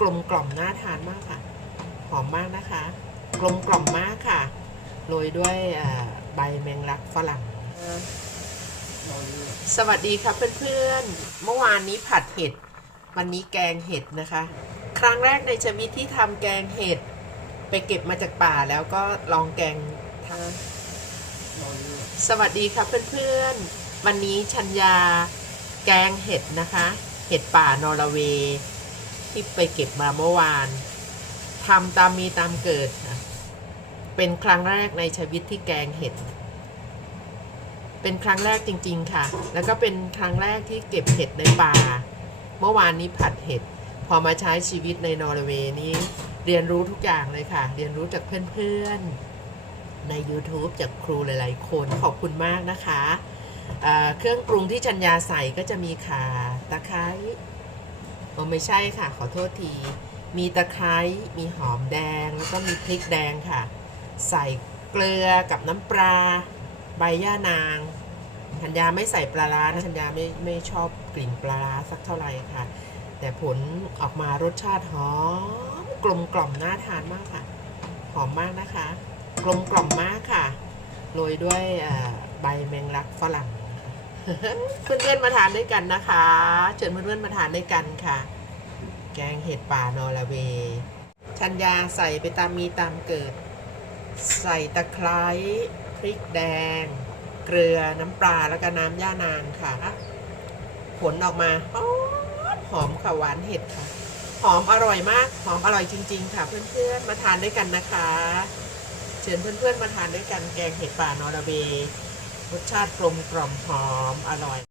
กลมกล่อมน่าทานมากค่ะ หอมมากนะคะ กลมกล่อมมากค่ะ โรยด้วยใบแมงลักฝรั่ง สวัสดีครับเพื่อนๆ เมื่อวานนี้ผัดเห็ด วันนี้แกงเห็ดนะคะ ครั้งแรกในชีวิตที่ทำแกงเห็ด ไปเก็บมาจากป่าแล้วก็ลองแกงทานสวัสดีครับเพื่อนๆ วันนี้ชัญญาแกงเห็ดนะคะ เห็ดป่านอร์เวย์ ที่ไปเก็บมาเมื่อวานทำตามมีตามเกิด เป็นครั้งแรกในชีวิตที่แกงเห็ด เป็นครั้งแรกจริง ๆ ค่ะ แล้วก็เป็นครั้งแรกที่เก็บเห็ดในป่า เมื่อวานนี้ผัดเห็ด พอมาใช้ชีวิตในนอร์เวย์นี้ เรียนรู้ทุกอย่างเลยค่ะ เรียนรู้จากเพื่อนๆ ใน YouTube จากครูหลายๆ คน ขอบคุณมากนะคะ เครื่องปรุงที่จัญญาใส่ก็จะมีข่าตะไคร้ โอไม่ใช่ค่ะ ขอโทษที มีตะไคร้มีหอมแดงแล้วก็มีพริกแดงค่ะ ใส่เกลือกับน้ำปลาใบย่านางธัญญาไม่ใส่ปลาร้านะธัญญาไม่ไม่ชอบกลิ่นปลาร้าสักเท่าไหร่ค่ะ แต่ผลออกมารสชาติหอมกลมกล่อมน่าทานมากค่ะ หอมมากนะคะ กลมกล่อมมากค่ะโรยด้วยใบแมงลักฝรั่ง เพื่อนๆมาทานด้วยกันนะคะเชิญเพื่อนๆมาทานด้วยกันค่ะ แกงเห็ดป่านอร์เวย์ชัญญาใส่ไปตามมีตามเกิด ใส่ตะไคร้พริกแดง เกลือน้ำปลาแล้วก็น้ำย่านางค่ะ ผลออกมาหอมหอมค่ะหวานเห็ดค่ะหอมอร่อยมากหอมอร่อยจริง ๆ ค่ะ เพื่อนๆมาทานด้วยกันนะคะ เชิญเพื่อนๆมาทานด้วยกันแกงเห็ดป่านอร์เวย์ รสชาติกลมกล่อมหอมอร่อย